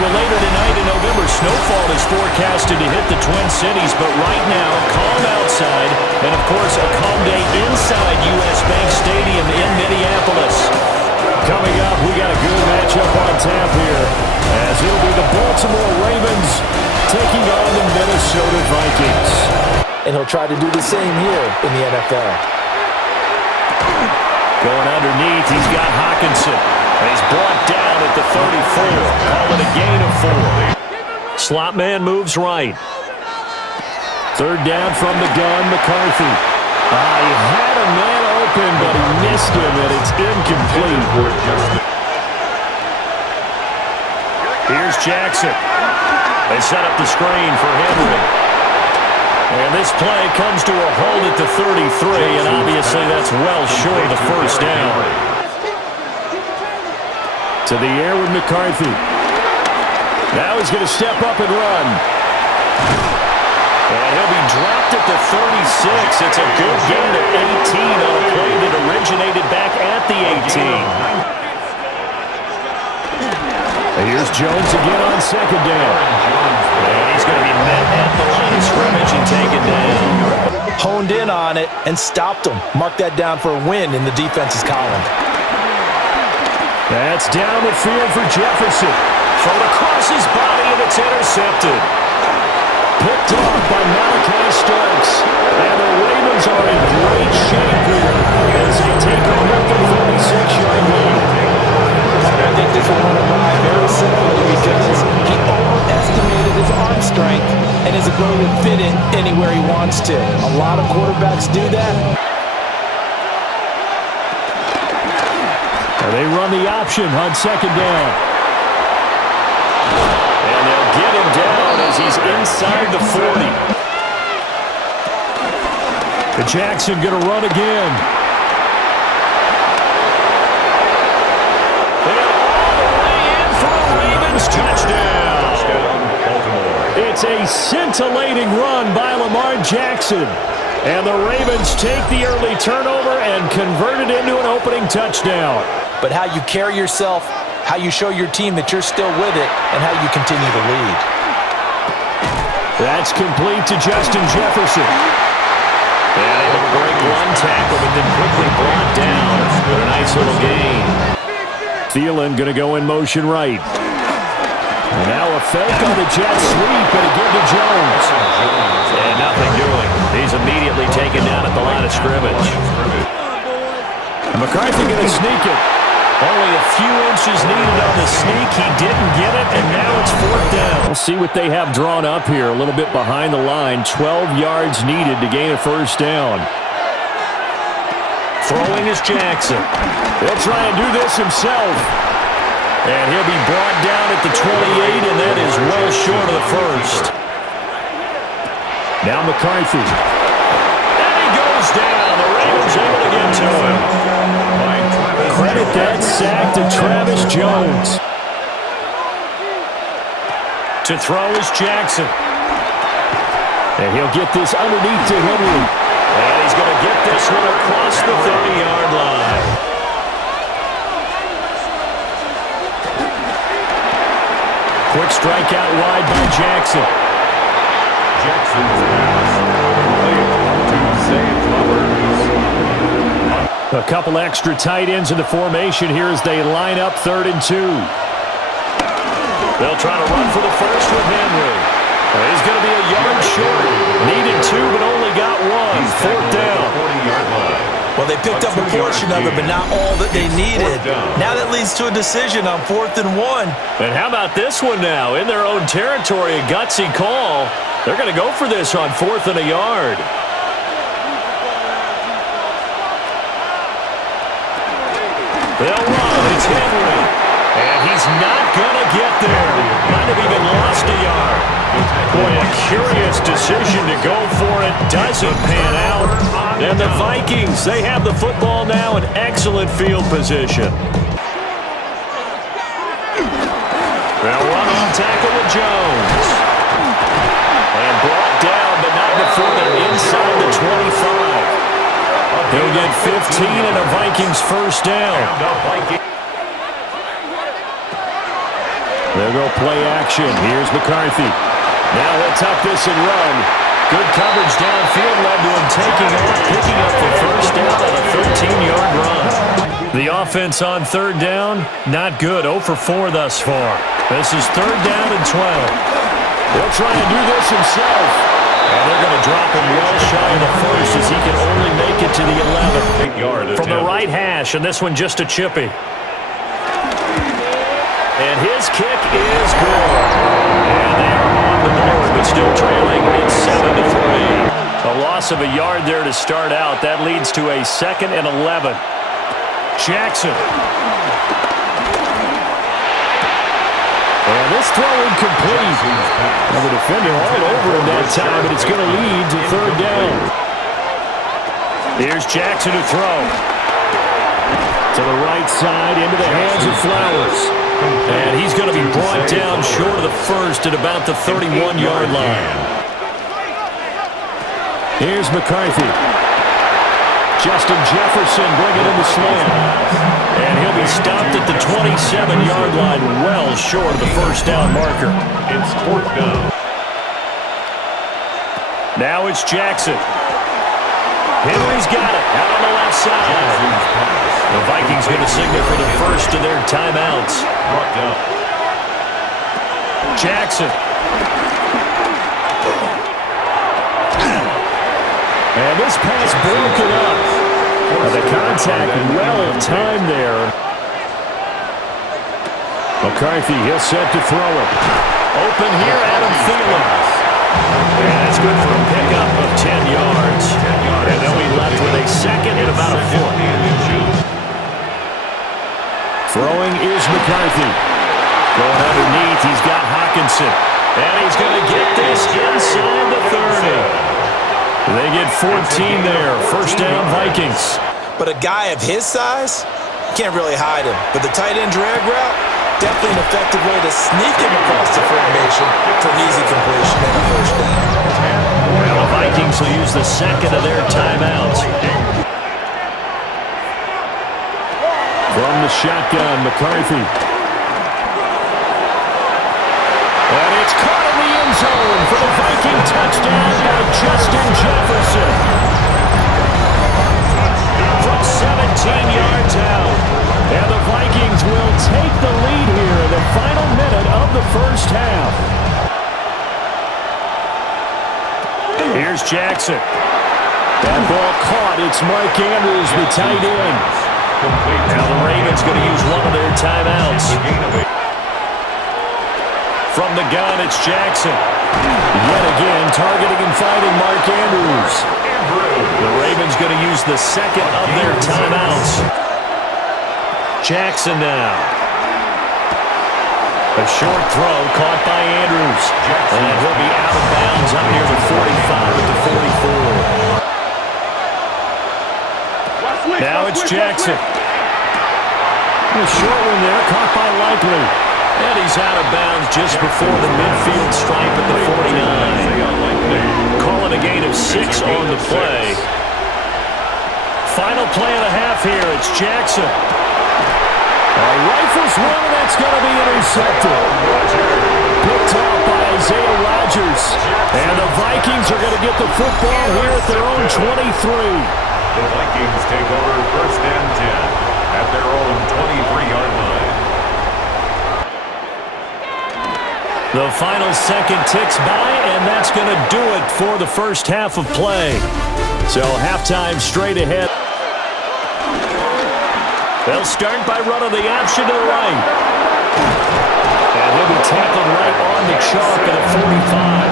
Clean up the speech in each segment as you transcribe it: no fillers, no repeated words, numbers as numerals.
Well, later tonight in November, snowfall is forecasted to hit the Twin Cities, but right now, calm outside, and of course, a calm day inside U.S. Bank Stadium in Minneapolis. Coming up, we got a good matchup on tap here, as it'll be the Baltimore Ravens taking on the Minnesota Vikings. And he'll try to do the same here in the NFL. Going underneath, he's got Hawkinson. And he's brought down at the 34. Call it a gain of 4. Slot man moves right. Third down from the gun, McCarthy. He had a man open, but he missed him, and it's incomplete. Here's Jackson. They set up the screen for Henry. And this play comes to a hold at the 33, and obviously that's well short of the first down. To the air with McCarthy. Now he's going to step up and run. And he'll be dropped at the 36. It's a good gain of 18 on a play that originated back at the 18. And here's Jones again on second down. And he's going to be met at the line of scrimmage and taken down. Honed in on it and stopped him. Mark that down for a win in the defense's column. That's down the field for Jefferson. Thrown across his body, and it's intercepted. Picked off by Malachi Starks. And the Ravens are in great shape here as they take over the 36-yard lead. I think this one will arrive very simply because he overestimated his arm strength and his ability to fit it anywhere he wants to. A lot of quarterbacks do that. They run the option on second down. And they'll get him down as he's inside the 40. Jackson going to run again. Touchdown. It's a scintillating run by Lamar Jackson. And the Ravens take the early turnover and convert it into an opening touchdown. But how you carry yourself, how you show your team that you're still with it, and how you continue to lead. That's complete to Justin Jefferson. And able to break one tackle, but then quickly brought down with a nice little gain. Thielen going to go in motion right. Now a fake on the jet sweep, and a give to Jones. And nothing doing. He's immediately taken down at the line of scrimmage. And McCarthy going to sneak it. Only a few inches needed on the sneak. He didn't get it, and now it's fourth down. We'll see what they have drawn up here. A little bit behind the line. 12 yards needed to gain a first down. Throwing is Jackson. He'll try and do this himself. And he'll be brought down at the 28, and that is well short of the first. Now McCarthy. And he goes down. The Ravens able to get to him. Credit that sack to Travis Jones. To throw is Jackson. And he'll get this underneath to Henry. And he's going to get this one across the 30-yard line. Quick strike out wide by Jackson. Jackson's pass. A couple extra tight ends in the formation here as they line up 3rd and 2. They'll try to run for the first with Henry. He's going to be a yard short. Needed 2, but only got 1. Fourth down. Well, they picked up a portion of it, but not all that they needed. Now that leads to a decision on 4th and 1. And how about this one now? In their own territory, a gutsy call. They're going to go for this on 4th and a yard. They'll run. It's Henry. And he's not going to get there. Might have even lost a yard. Boy, a curious decision to go for it. Doesn't pan out. And the Vikings, they have the football now in excellent field position. They'll run on tackle with Jones. And brought down, but not before they're inside the 25. He'll get 15 and a Vikings first down. They'll go play action. Here's McCarthy. Now he'll tuck this and run. Good coverage downfield led to him taking off, picking up the first down on a 13-yard run. The offense on third down, not good. 0 for 4 thus far. This is third down and 12. He'll try and do this himself. And they're going to drop him well shy of the first as he can only make it to the 11. From the right hash, and this one just a chippy. And his kick is good. And they are on the board, but still trailing. It's 7-3. A loss of a yard there to start out. That leads to a 2nd and 11. Jackson. And this throw incomplete. Now the defender all over him that time, but it's going to lead to third down. Here's Jackson to throw. To the right side, into the hands of Flowers. And he's going to be brought down short of the first at about the 31-yard line. Here's McCarthy. Justin Jefferson bringing in the slam. And he'll be stopped at the 27-yard line, well short of the first down marker. It's fourth down. Now it's Jackson. Henry's got it out on the left side. The Vikings going to signal for the first of their timeouts. Jackson. And this pass broken up. The contact well timed there. McCarthy, he'll set to throw it. Open here, Adam Thielen. And that's good for a pickup of 10 yards. And they'll be left with a 2nd and about a foot. Throwing is McCarthy. Going underneath, he's got Hockenson. And he's going to get this inside the 30. They get 14 there. First down, Vikings. But a guy of his size, can't really hide him. But the tight end drag route, definitely an effective way to sneak him across the formation for an easy completion and a first down. Well, the Vikings will use the 2nd of their timeouts. From the shotgun, McCarthy. And it's caught in the end zone for the Viking touchdown by Justin Jefferson. From 17 yards out. And the Vikings will take the lead here in the final minute of the first half. Here's Jackson. That ball caught. It's Mark Andrews, the tight end. Now the Ravens going to use one of their timeouts. From the gun, it's Jackson. Yet again, targeting and finding Mark Andrews. The Ravens going to use the 2nd of their timeouts. Jackson now. A short throw caught by Andrews. And he'll be out of bounds up near the 45 at the 44. Now it's Jackson. A short one there, caught by Likely. And he's out of bounds just before the midfield stripe at the 49. Calling a gain of 6 on the play. Final play of the half here. It's Jackson. Rifles one, and that's going to be intercepted. Picked off by Isaiah Rodgers. And the Vikings are going to get the football here at their own 23. The Vikings take over first and 10 at their own 23-yard line. The final second ticks by, and that's going to do it for the first half of play. So halftime straight ahead. They'll start by running the option to the right. And he'll be tackled right on the chalk at a 45.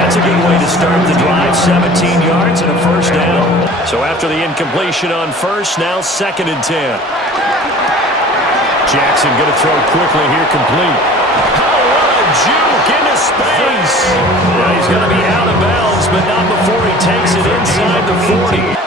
That's a good way to start the drive. 17 yards and a first down. So after the incompletion on first, now 2nd and 10. Jackson going to throw quickly here, complete. Juke into space. Now he's going to be out of bounds, but not before he takes it inside the 40.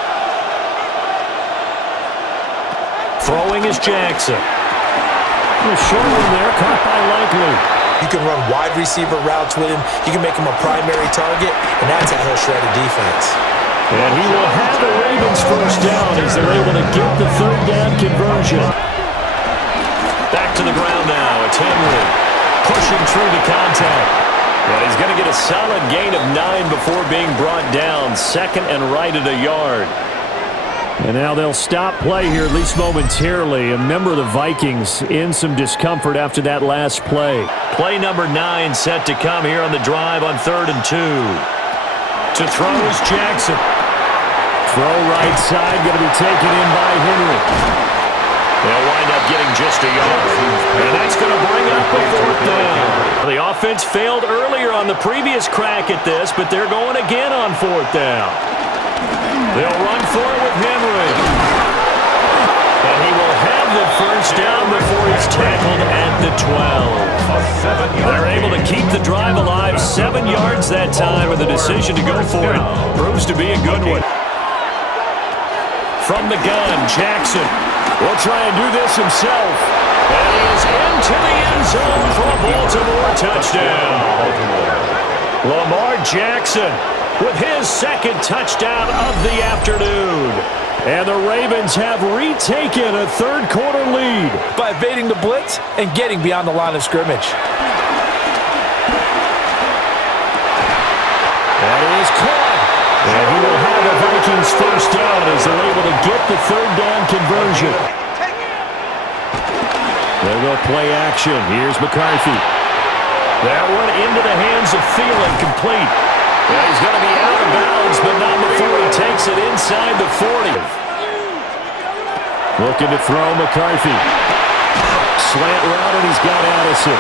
Throwing is Jackson. A short one there, caught by Likely. You can run wide receiver routes with him. You can make him a primary target, and that's how he'll shred a defense. And he will have the Ravens first down as they're able to get the third down conversion. Back to the ground now. It's Henry. pushing through the contact. Well, he's going to get a solid gain of 9 before being brought down. Second and right at a yard. And now they'll stop play here, at least momentarily. A member of the Vikings in some discomfort after that last play. Play number 9 set to come here on the drive on 3rd and 2. To throw is Jackson. Throw right side, going to be taken in by Henry. They'll wind up getting just a yard. And that's going to bring up a 4th down. The offense failed earlier on the previous crack at this, but they're going again on 4th down. They'll run for it with Henry. And he will have the first down before he's tackled at the 12. They're able to keep the drive alive. 7 yards that time, and the decision to go for it proves to be a good one. From the gun, Jackson will try and do this himself. And he is into the end zone for a Baltimore touchdown. Lamar Jackson with his 2nd touchdown of the afternoon. And the Ravens have retaken a 3rd quarter lead by evading the blitz and getting beyond the line of scrimmage. That is caught. And he will have the Vikings first down as they're able to get the 3rd down conversion. They will play action. Here's McCarthy. That one into the hands of Thielen, complete. Yeah, he's going to be out of bounds, but not before he takes it inside the 40. Looking to throw McCarthy. Slant route, and he's got Addison.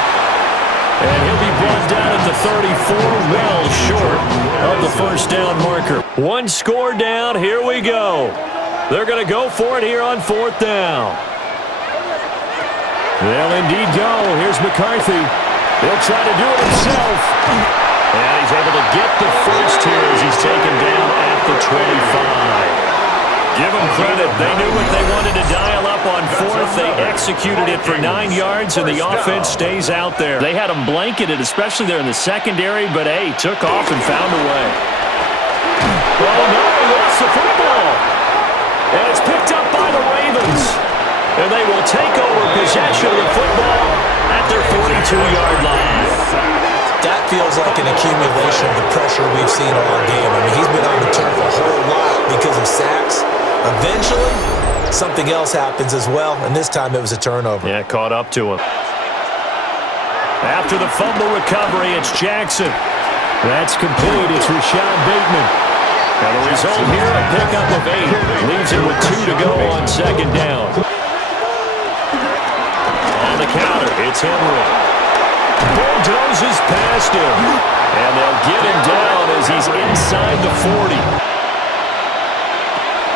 And he'll be brought down at the 34, well short of the first down marker. 1 score down, here we go. They're going to go for it here on 4th down. They'll indeed go. Here's McCarthy. He'll try to do it himself. And he's able to get the first here as he's taken down at the 25. Give them credit. They knew what they wanted to dial up on 4th. They executed it for 9 yards, and the offense stays out there. They had them blanketed, especially there in the secondary, but, hey, took off and found a way. Oh, no, he lost the football. And it's picked up by the Ravens. And they will take over possession of the football at their 42-yard line. That feels like an accumulation of the pressure we've seen all game. I mean, he's been on the turf a whole lot because of sacks. Eventually, something else happens as well, and this time it was a turnover. Yeah, caught up to him. After the fumble recovery, it's Jackson. That's complete. It's Rashad Bateman. And the result here, a pickup of 8. Leaves it with 2 to go on 2nd down. On the counter, it's Henry. Bulldozes past him. And they'll get him down as he's inside the 40.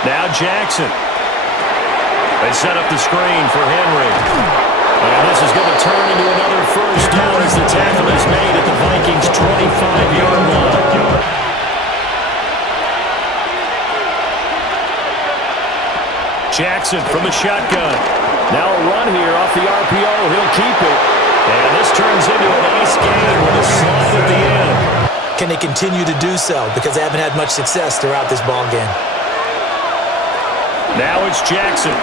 Now Jackson. They set up the screen for Henry. And this is going to turn into another first down as the tackle is made at the Vikings' 25-yard line. Jackson from the shotgun. Now a run here off the RPO. He'll keep it. And this turns into a nice game with a slide at the end. Can they continue to do so? Because they haven't had much success throughout this ball game. Now it's Jackson.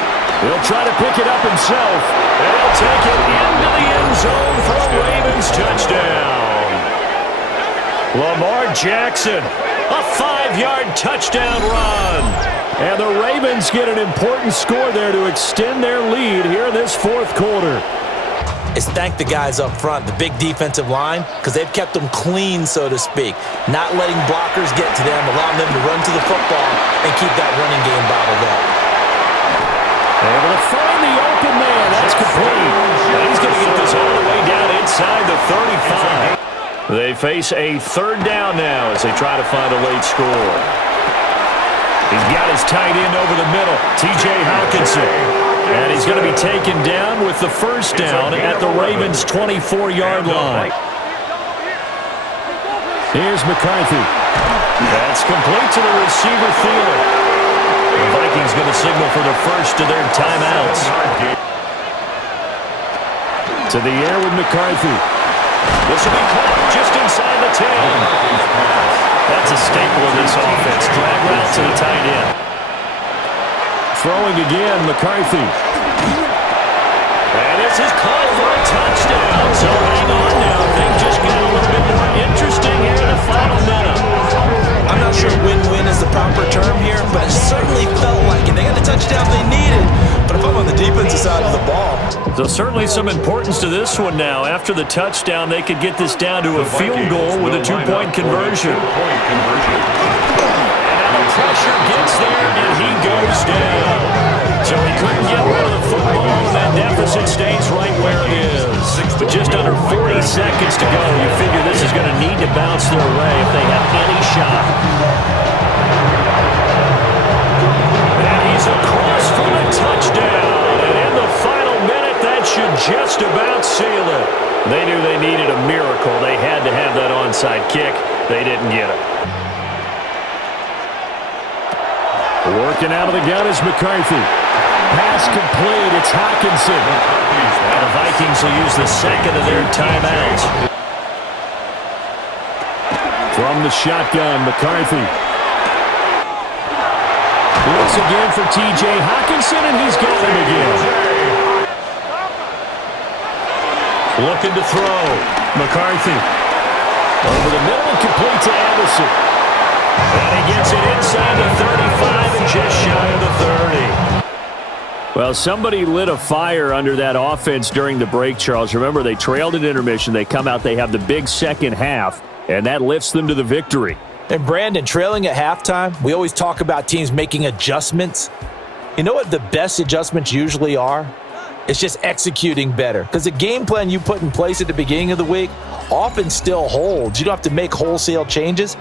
He'll try to pick it up himself. And he'll take it into the end zone for a Ravens touchdown. Lamar Jackson, a 5-yard touchdown run. And the Ravens get an important score there to extend their lead here in this 4th quarter. Is thank the guys up front, the big defensive line, because they've kept them clean, so to speak. Not letting blockers get to them, allowing them to run to the football and keep that running game bottled up. Able to find the open man. That's complete. And he's going to get this all the way down inside the 35. They face a 3rd down now as they try to find a late score. He's got his tight end over the middle, T.J. Hawkinson. And he's going to be taken down with the first down at the Ravens' 24-yard line. Here's McCarthy. That's complete to the receiver, Thielen. The Vikings going to signal for the first of their timeouts. To the air with McCarthy. This will be caught just inside the 10. That's a staple of this offense. Drag route to the tight end. Throwing again, McCarthy. And this is caught for a touchdown. So hang on now certainly some importance to this one now. After the touchdown, they could get this down to a field goal with a two-point conversion. And now the pressure gets there, and he goes down. So he couldn't get rid of the football, and that deficit stays right where it is. But just under 40 seconds to go, you figure this is going to need to bounce their way if they have any shot. And he's across for a touchdown. And in the final minute, that should just about seal it. They knew they needed a miracle. They had to have that onside kick. They didn't get it. Working out of the gun is McCarthy. Pass complete. It's Hockenson. Now the Vikings will use the second of their timeouts. From the shotgun, McCarthy. Looks again for T.J. Hockenson, and he's got him again. Looking to throw. McCarthy. Over the middle and complete to Anderson. And he gets it inside the 35 and just shy of the 30. Well, somebody lit a fire under that offense during the break, Charles. Remember, they trailed at intermission. They come out, they have the big second half, and that lifts them to the victory. And Brandin, trailing at halftime, we always talk about teams making adjustments. You know what the best adjustments usually are? It's just executing better. Because the game plan you put in place at the beginning of the week often still holds. You don't have to make wholesale changes.